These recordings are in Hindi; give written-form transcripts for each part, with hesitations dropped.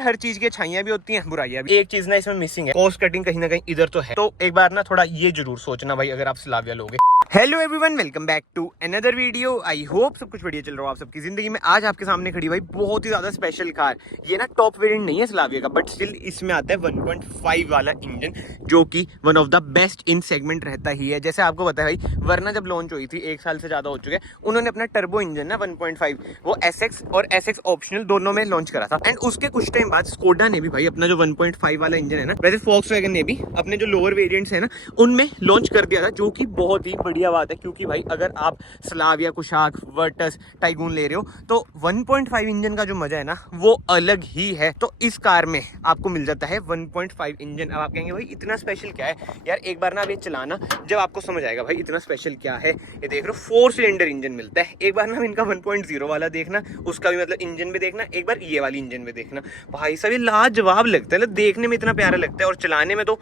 हर चीज की अच्छाइयां भी होती हैं, बुराइयां भी। एक चीज ना इसमें मिसिंग है, कॉस्ट कटिंग कहीं ना कहीं इधर तो है। तो एक बार ना थोड़ा ये जरूर सोचना भाई अगर आप स्लाविया लोगे। Hello everyone, welcome back to another video. I hope सब कुछ बढ़िया चल रहा हो आप सबकी जिंदगी में। आज आपके सामने खड़ी भाई बहुत ही ज्यादा स्पेशल कार। ये ना टॉप वेरिएंट नहीं है स्लाविया का, बट स्टिल इसमें आता है 1.5 वाला इंजन, जो कि one of the best in segment रहता ही है। जैसे आपको पता है भाई, वरना जब लॉन्च हुई थी 1 साल से ज्यादा हो चुके हैं, उन्होंने अपना टर्बो इंजन ना 1.5 वो SX और SX ऑप्शनल दोनों में लॉन्च करा था। एंड उसके कुछ टाइम बाद स्कोडा ने भी भाई अपना जो 1.5 वाला इंजन है ना, वैसे फॉक्सवैगन ने भी अपने जो लोअर वेरिएंट्स है ना उनमें लॉन्च कर दिया था, जो कि बहुत ही बढ़िया बात है। क्योंकि भाई अगर आप स्लाविया, कुशाक, वर्टस, टाइगून ले रहे हो तो 1.5 इंजन का जो मजा है ना वो अलग ही है। तो इस कार में आपको मिल जाता है 1.5 इंजन। अब आप कहेंगे भाई इतना स्पेशल क्या है यार, एक बार ना आप ये चलाना, जब आपको समझ आएगा भाई इतना स्पेशल क्या है। ये देख रहे हो 4 सिलेंडर इंजन मिलता है। एक बार ना इनका 1.0 वाला देखना, उसका भी मतलब इंजन भी देखना, एक बार ये वाली इंजन भी देखना। भाई साहब ये लाजवाब लगता है, देखने में इतना प्यारा लगता है और चलाने में तो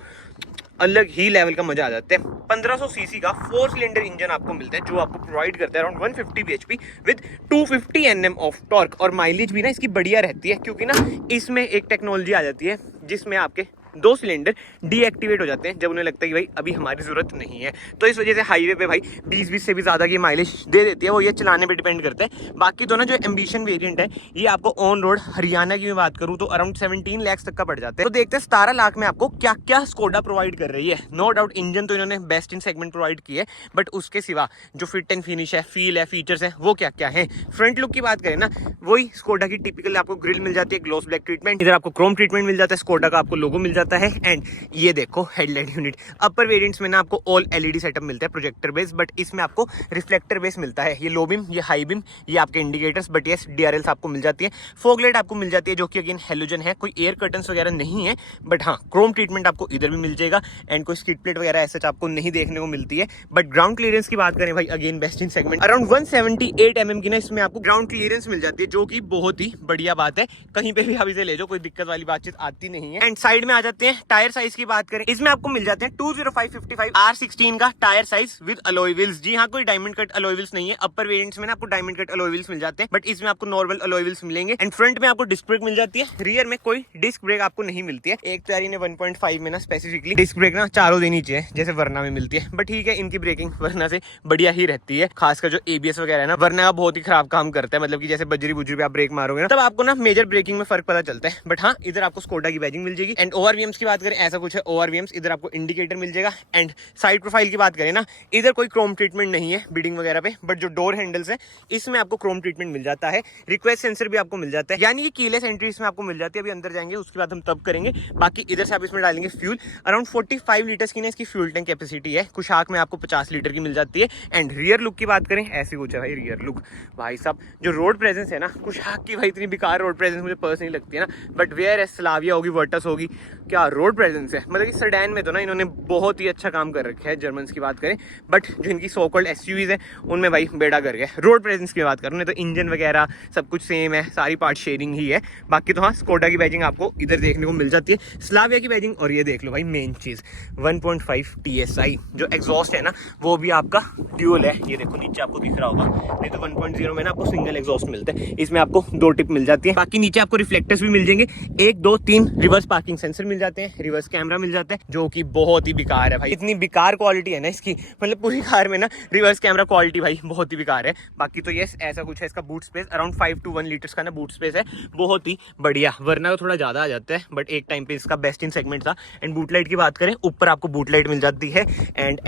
अलग ही लेवल का मजा आ जाता है। 1500 सीसी का 4 सिलेंडर इंजन आपको मिलता है, जो आपको प्रोवाइड करता है around 150 bhp with 250 Nm of torque. और माइलेज भी ना इसकी बढ़िया रहती है, क्योंकि ना इसमें एक टेक्नोलॉजी आ जाती है जिसमें आपके 2 सिलेंडर डीएक्टिवेट हो जाते हैं जब उन्हें लगता है कि भाई अभी हमारी जरूरत नहीं है। तो इस वजह से हाईवे पे भाई 20-20 से भी ज्यादा की माइलेज दे देती है। वो ये चलाने पे डिपेंड करता है। बाकी तो ना जो एम्बिशन वेरिएंट है ये आपको ऑन रोड हरियाणा की मैं बात करूं तो अराउंड 17 लाख तक का पड़ जाता है। तो देखते हैं 17 लाख में आपको क्या क्या स्कोडा प्रोवाइड कर रही है। नो डाउट इंजन तो इन्होंने बेस्ट इन सेगमेंट प्रोवाइड की है, बट उसके सिवा जो फिट एंड फिनिश है, फील है, फीचर्स है, वो क्या क्या है। फ्रंट लुक की बात करें ना, वही स्कोडा की टिपिकल आपको ग्रिल मिल जाती है, ग्लॉस ब्लैक ट्रीटमेंट, इधर आपको क्रोम ट्रीटमेंट मिल जाता है, स्कोडा का आपको लोगो मिल जाता है। एंड ये देखो हेडलाइट यूनिट। अपर वेरिएंट्स में ना आपको ऑल LED सेटअप मिलता है प्रोजेक्टर बेस, बट इसमें आपको रिफ्लेक्टर बेस मिलता है। ये लो बीम, ये हाई बीम, ये आपके इंडिकेटर्स, बट ये DRLs आपको मिल जाती है। फॉग लाइट आपको मिल जाती है, जो कि अगेन हेलोजन है, कोई एयर कर्टन्स वगैरह नहीं है, बट हाँ क्रोम ट्रीटमेंट आपको इधर भी मिल जाएगा। एंड कोई स्किड प्लेट वगैरह ऐसा आपको नहीं देखने को मिलती है। बट ग्राउंड क्लियरेंस की बात करें भाई, again best in segment around 178 mm की ना इसमें आपको ग्राउंड क्लियरेंस मिल जाती है, जो कि बहुत ही बढ़िया बात है। कहीं पे भी आप इसे ले जाओ, कोई दिक्कत वाली बातचीत आती नहीं है। एंड साइड में आ जाते हैं, टायर साइज की बात करें, इसमें आपको मिल जाते हैं 205/55 R16 का tyre size with alloy wheels. जी हाँ, कोई डायमंड कट अलॉय व्हील्स नहीं है। अपर वेरिएंट्स में ना आपको डायमंड कट अलॉय व्हील्स मिल जाते हैं, बट इसमें आपको नॉर्मल अलॉय व्हील्स मिलेंगे। एंड फ्रंट में आपको डिस्क ब्रेक मिल जाती है, रियर में कोई डिस्क ब्रेक आपको नहीं मिलती है। एक तो यार इन्हें 1.5 में ना स्पेसिफिकली डिस्क ब्रेक ना चारों देनी चाहिए, जैसे वरना में मिलती है। बट ठीक है, इनकी ब्रेकिंग वरना से बढ़िया ही रहती है। खासकर जो ABS वगैरह है ना, वरना का बहुत ही खराब काम करता है। मतलब कि जैसे बजरी बुजरी पे आप ब्रेक मारोगे ना, तब आपको ना मेजर ब्रेकिंग में फर्क पता चलता है। बट हाँ, इधर आपको स्कोडा की बैजिंग मिल जाएगी। एंड ORVMs की बात करें, ऐसा कुछ है ORVMs, इधर आपको इंडिकेटर मिल जाएगा। एंड साइड प्रोफाइल की बात करें ना, इधर कोई क्रोम ट्रीटमेंट नहीं है बिडिंग वगैरह पे, बट जो डोर हैंडल्स है इसमें आपको क्रोम ट्रीटमेंट मिल जाता है। रिक्वेस्ट सेंसर भी आपको मिल जाता है, यानी कि कीलेस एंट्री इसमें आपको मिल जाती है। अभी अंदर जाएंगे उसके बाद हम तब करेंगे। बाकी इधर से आप इसमें डालेंगे फ्यूल, अराउंड 45 लीटर्स की ना इसकी फ्यूल टैंक कैपेसिटी है। कुशाक में आपको 50 लीटर की मिल जाती है। एंड रियर लुक की बात करें, ऐसी कुछ है भाई रियर लुक। भाई साहब जो रोड प्रेजेंस है ना, कुशाक की भाई इतनी बेकार रोड प्रेजेंस मुझे पर्सनली लगती है ना, बट वेयर स्लाविया होगी, वर्टस होगी, क्या रोड प्रेजेंस है। मतलब कि सेडान में तो ना इन्होंने बहुत ही अच्छा काम कर रखा है। जर्मन्स की बात करें, बट जो इनकी सो कॉल्ड SUVs है उनमें भाई बेड़ा कर गया। रोड प्रेजेंस की बात करूँ तो इंजन वगैरह सब कुछ सेम है, सारी पार्ट शेयरिंग ही है। बाकी तो हाँ, स्कोडा की बैजिंग आपको इधर देखने को मिल जाती है, स्लाविया की बैजिंग। और ये देख लो भाई मेन चीज 1.5 TSI जो एग्जॉस्ट है ना, वो भी आपका ड्यूल है। ये देखो नीचे आपको दिख रहा होगा, नहीं तो 1.0 में ना आपको सिंगल एग्जॉस्ट मिलता है, इसमें आपको 2 टिप मिल जाती है। बाकी नीचे आपको रिफ्लेक्टर्स भी मिल जाएंगे, 1 2 3 रिवर्स पार्किंग सेंसर मिल जाते हैं, रिवर्स कैमरा मिल जाता है, जो कि बहुत ही बेकार है भाई। इतनी बेकार क्वालिटी है ना इसकी, मतलब पूरी कार में ना रिवर्स कैमरा क्वालिटी भाई बहुत ही बेकार है। बाकी तो ये ऐसा कुछ है। इसका boot space around 5 to 1 litres का ना बूट स्पेस है, बहुत ही बढ़िया। वरना तो थोड़ा ज्यादा आ जाता है, बट एक टाइम पे इसका बेस्ट इन सेगमेंट था। एंड बूट लाइट की बात करें, ऊपर आपको बूट लाइट मिल जाती है। एंड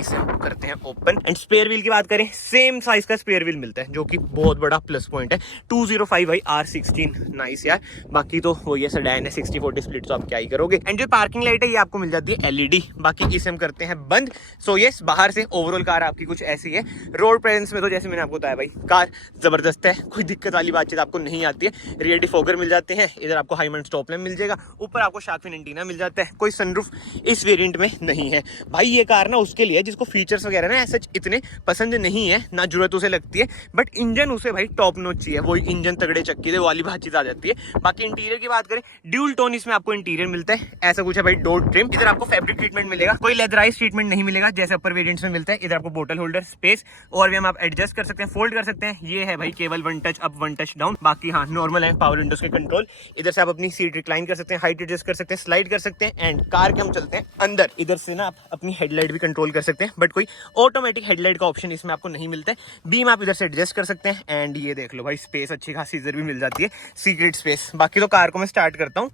इसे हम करते हैं ओपन। एंड स्पेयर व्हील की बात करें, सेम साइज का स्पेयर व्हील मिलता है, जो कि बहुत बड़ा प्लस पॉइंट है। 205/R16 नाइस यार। बाकी तो वो ये सेडान है, 60-40 स्प्लिट तो आप क्या ही करोगे। एंड जो पार्किंग लाइट है ये आपको मिल जाती है LED। बाकी इसे हम करते हैं बंद। सो ये बाहर से ओवरऑल कार आपकी कुछ ऐसी है। रोड प्रेजेंस में तो जैसे मैंने आपको बताया भाई, कार जबरदस्त है, कोई दिक्कत वाली बातचीत आपको नहीं आती है। रियर डिफॉगर मिल जाते हैं, इधर आपको हाई माउंट स्टॉप लैंप मिल जाएगा, ऊपर आपको शार्क फिन एंटीना मिल जाता है। कोई सनरूफ इस वेरिएंट में नहीं है भाई। ये कार ना उसके लिए जिसको फीचर्स वगैरह ना ऐसे इतने पसंद नहीं है, ना जरूरत उसे लगती है, बट इंजन उसे भाई टॉप नॉच चाहिए। वही इंजन तगड़े चक्की दे वाली बातचीत आ जाती है। बाकी इंटीरियर की बात करें, ड्यूल टोन इसमें आपको इंटीरियर मिलता है। ऐसा कुछ है भाई डोर ट्रिम। इधर आपको फैब्रिक ट्रीटमेंट मिलेगा, कोई लेदराइज ट्रीटमेंट नहीं मिलेगा जैसे अपर वेरिएंट्स में मिलता है। इधर आपको बोतल होल्डर स्पेस और भी हम आप एडजस्ट कर सकते हैं, फोल्ड कर सकते हैं। ये है भाई केवल 1 टच अप 1 टच डाउन, बाकी हाँ नॉर्मल है पावर विंडोज के कंट्रोल। इधर से आप अपनी सीट रिक्लाइन कर सकते हैं, हाइट एडजस्ट कर सकते हैं, स्लाइड कर सकते हैं। एंड कार के हम चलते हैं अंदर। इधर से ना आप अपनी हेडलाइट भी कंट्रोल कर सकते हैं, बट कोई ऑटोमेटिक हेडलाइट का ऑप्शन इसमें आपको नहीं मिलता है। बीम आप इधर से एडजस्ट कर सकते हैं। एंड ये देख लो भाई स्पेस अच्छी खासी इधर भी मिल जाती है, सीक्रेट स्पेस। बाकी तो कार को मैं स्टार्ट करता हूँ।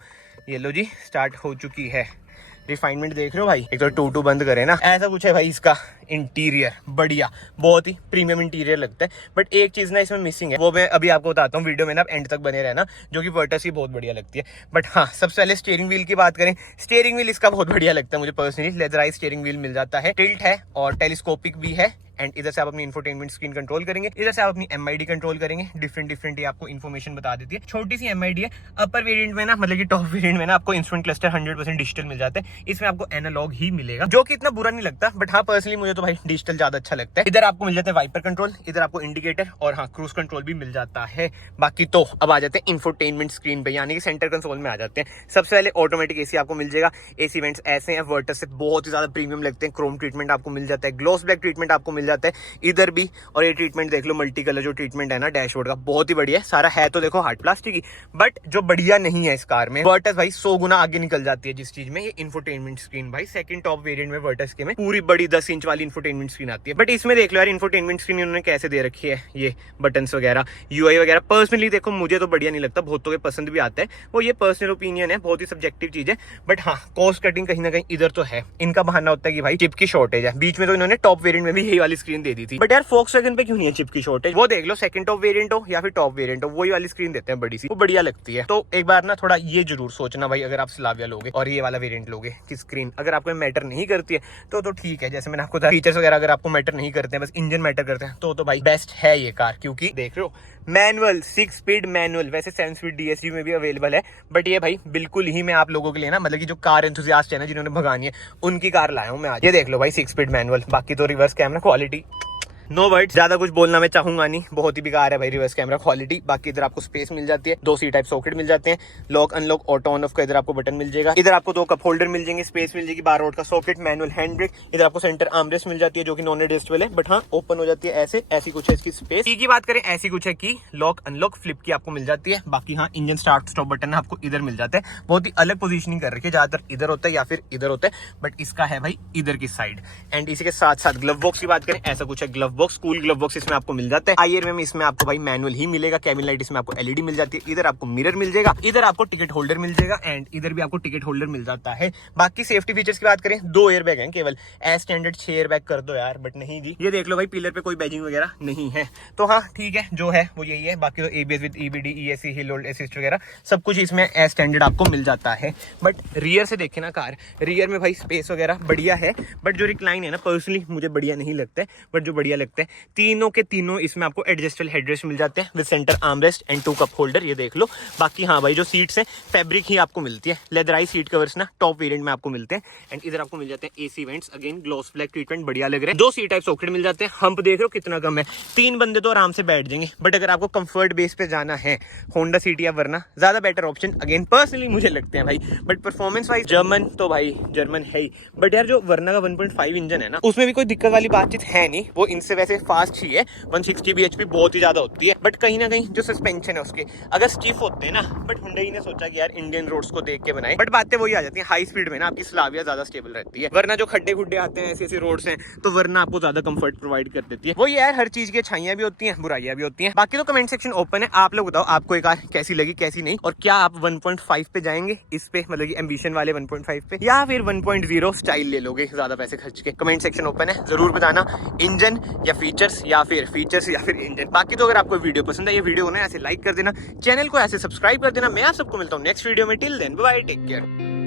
ये लो जी स्टार्ट हो चुकी है। रिफाइनमेंट देख रहे हो भाई, एक तो टू बंद करे ना। ऐसा कुछ है भाई इसका इंटीरियर, बढ़िया बहुत ही प्रीमियम इंटीरियर लगता है। बट एक चीज ना इसमें मिसिंग है, वो मैं अभी आपको बताता हूँ वीडियो में ना, आप एंड तक बने रहना, जो कि वर्टस की बहुत बढ़िया लगती है। बट हाँ सबसे पहले स्टीयरिंग व्हील की बात करें, स्टीयरिंग व्हील इसका बहुत बढ़िया लगता है मुझे पर्सनली। लेदराइज स्टीयरिंग व्हील मिल जाता है, टिल्ट है और टेलीस्कोपिक भी है। एंड इधर से आप अपनी इंफोटेनमेंट स्क्रीन कंट्रोल करेंगे, इधर से आप अपनी MID कंट्रोल करेंगे। डिफरेंट ये आपको इन्फॉर्मेशन बता देती है। छोटी सी MID है। अपर वेरिएंट में ना, मतलब कि टॉप वेरिएंट में ना आपको इंस्ट्रूमेंट क्लस्टर 100% डिजिटल मिल जाता है। इसमें आपको एनालॉग ही मिलेगा, जो कि इतना बुरा नहीं लगता। बट हाँ पर्सनली मुझे तो भाई डिजिटल ज्यादा अच्छा लगता है। इधर आपको मिल जाता है वाइपर कंट्रोल, इधर आपको इंडिकेटर और हाँ क्रूज कंट्रोल भी मिल जाता है। बाकी तो अब आ जाते हैं इंफोटेनमेंट स्क्रीन पे, यानी कि सेंटर कंसोल में आ जाते हैं। सबसे पहले ऑटोमेटिक AC आपको मिल जाएगा। AC वेंट्स ऐसे हैं वर्टस से बहुत ही ज्यादा प्रीमियम लगते हैं। क्रोम ट्रीटमेंट आपको मिल जाता है, ग्लॉस ब्लैक ट्रीटमेंट आपको मिल जाता है इधर भी। और ये ट्रीटमेंट देख लो, मल्टी कलर जो ट्रीटमेंट है ना डैशबोर्ड का, बहुत ही बढ़िया है। सारा है तो देखो हार्ड प्लास्टिक ही, बट जो बढ़िया नहीं है इस कार में, वर्टस भाई 100 गुना आगे निकल जाती है जिस चीज में, ये इंफोटेनमेंट स्क्रीन भाई सेकंड टॉप वेरिएंट में वर्टस के में पूरी बड़ी 10 इंच वाली इंफोटेनमेंट स्क्रीन आती है। बट इसमें देख लो यार इंफोटेनमेंट स्क्रीन उन्होंने कैसे दे रखी है, ये बटन्स वगैरह UI वगैरह। पर्सनली देखो मुझे तो बढ़िया नहीं लगता, बहुतों के पसंद भी आता है, वो ये पर्सनल ओपिनियन है, बहुत ही सब्जेक्टिव चीज है। बट हाँ कॉस्ट कटिंग कहीं ना कहीं इधर तो है। इनका बहाना होता है कि भाई चिप की शॉर्टेज है, बीच में तो इन्होंने टॉप वेरिएंट में भी यही वाली स्क्रीन दे दी थी। बट यार Volkswagen पे क्यों नहीं है चिप की शॉर्टेज? वो देख लो सेकंड टॉप वेरिएंट हो या फिर टॉप वेरिएंट हो, वही वाली स्क्रीन देते हैं बड़ी सी, वो बढ़िया लगती है। तो एक बार ना थोड़ा ये जरूर सोचना भाई, अगर आप स्लाविया लोगे और ये वाला वेरिएंट लोगे कि स्क्रीन अगर आपको मैटर नहीं करती है तो ठीक है। जैसे मैंने आपको फीचर्स वगैरह अगर आपको मैटर नहीं करते हैं, बस इंजन मैटर करते हैं, तो भाई बेस्ट है ये कार। क्योंकि देख रहे हो मैनुअल 6 स्पीड मैनुअल, वैसे 7 स्पीड DSG में भी अवेलेबल है। बट ये भाई बिल्कुल ही मैं आप लोगों के लिए ना, मतलब कि जो कार एंथुसियास्ट है ना, जिन्होंने भगानी है, उनकी कार लाया हूँ मैं आज। ये देख लो भाई 6 स्पीड मैनुअल। बाकी तो reverse camera quality no word, ज्यादा कुछ बोलना मैं चाहूंगा नहीं, बहुत ही बेकार है भाई रिवर्स कैमरा क्वालिटी। बाकी इधर आपको स्पेस मिल जाती है, 2 C टाइप सॉकेट मिल जाते हैं, lock unlock auto on off का इधर आपको बटन मिल जाएगा। इधर आपको 2 कप होल्डर मिल जाएंगे, स्पेस मिल जाएगी, 12 वोल्ट का सॉकेट, मैनुअल हैंड ब्रेक। इधर आपको सेंटर आर्मरेस्ट मिल जाती है जो कि नॉन एडजस्टेबल है, बट हाँ ओपन हो जाती है ऐसे। ऐसी कुछ है इसकी स्पेस। की बात करें ऐसी कुछ है की लॉक अनलॉक फ्लिप की आपको मिल जाती है। बाकी हाँ इंजन स्टार्ट स्टॉप बटन आपको इधर मिल जाता है, बहुत ही अलग पोजिशनिंग कर रखी है, ज्यादातर इधर होता है या फिर इधर होता है, बट इसका है भाई इधर की साइड। एंड इसी के साथ साथ ग्लव बॉक्स की बात करें, ऐसा कुछ है glove box, cool glove box इसमें आपको मिल जाता है। IR में इसमें आपको भाई मैनुअल ही मिलेगा। कैबिन लाइट इसमें आपको LED मिल जाती है। इधर आपको मिरर मिल जाएगा, इधर आपको टिकट होल्डर मिल जाएगा एंड इधर भी आपको टिकट होल्डर मिल जाता है। बाकी सेफ्टी फीचर्स की बात करें, 2 एयर बैग हैं केवल। एज स्टैंडर्ड 6 एयर बैग कर दो यार, बट नहीं जी। ये देख लो भाई पिलर पे कोई बैजिंग वगैरह नहीं है, तो हाँ ठीक है जो है वो यही है। बाकी तो ABS with EBD ESC hill hold assist वगैरह सब कुछ इसमें एज स्टैंडर्ड आपको मिल जाता है। बट रियर से देखे ना कार, रियर में भाई स्पेस वगैरह बढ़िया है, बट जो रिक्लाइन है ना पर्सनली मुझे बढ़िया नहीं लगता है। बट जो बढ़िया लगता है, तीनों के तीनों इसमें आपको एडजस्टेबल हेडरेस्ट मिल जाते हैं with centre armrest and 2 cup holder. ये देख लो। बाकी हाँ भाई जो सीट्स हैं फैब्रिक ही आपको मिलती है, लेदराइज सीट कवर्स ना टॉप वेरिएंट में आपको मिलते हैं। एंड इधर आपको मिल जाते हैं AC vents, again gloss black treatment बढ़िया लग रहे हैं। 2 C टाइप सॉकेट मिल जाते हैं। हम्प देख रहे हो कितना कम है, 3 बंदे तो आराम से बैठ जाएंगे। बट अगर आपको कंफर्ट बेस पे जाना है, होंडा सिटी या वरना ज्यादा बेटर ऑप्शन अगेन पर्सनली मुझे लगते हैं भाई। बट परफॉर्मेंस वाइज जर्मन तो भाई जर्मन है ही, बट यार जो वरना का 1.5 इंजन है ना, उसमें भी कोई दिक्कत वाली बातचीत है नहीं। वो इनसे वैसे फास्ट ही है, 160 bhp बहुत ही ज्यादा होती है। बट कहीं ना कहीं जो सस्पेंशन है उसके अगर स्टिफ होते हैं ना, बट हुंडई ने सोचा कि यार इंडियन रोड्स को देख के बनाए। बट बातें वही आ जाती है, हाई स्पीड में ना आपकी स्लाविया ज्यादा स्टेबल रहती है, वरना जो खड्डे खुड्डे आते हैं ऐसे रोड्स हैं तो वरना आपको ज्यादा कंफर्ट प्रोवाइड कर देती है। वो यार हर चीज की अच्छाइयां भी होती हैं, बुराइयां भी होती हैं। बाकी तो कमेंट सेक्शन ओपन है, आप लोग बताओ आपको ये कार कैसी लगी कैसी नहीं, और क्या आप 1.5 पे जाएंगे इस पे, मतलब कि एम्बिशन वाले 1.5 पे, या फिर 1.0 स्टाइल ले लोगे ज्यादा पैसे खर्च के। कमेंट सेक्शन ओपन है, जरूर बताना इंजन या फीचर्स या फिर इंजन। बाकी तो अगर आपको वीडियो पसंद है, ये वीडियो ने ऐसे लाइक कर देना, चैनल को ऐसे सब्सक्राइब कर देना। मैं आप सबको मिलता हूँ नेक्स्ट वीडियो में। Till then bye, take care.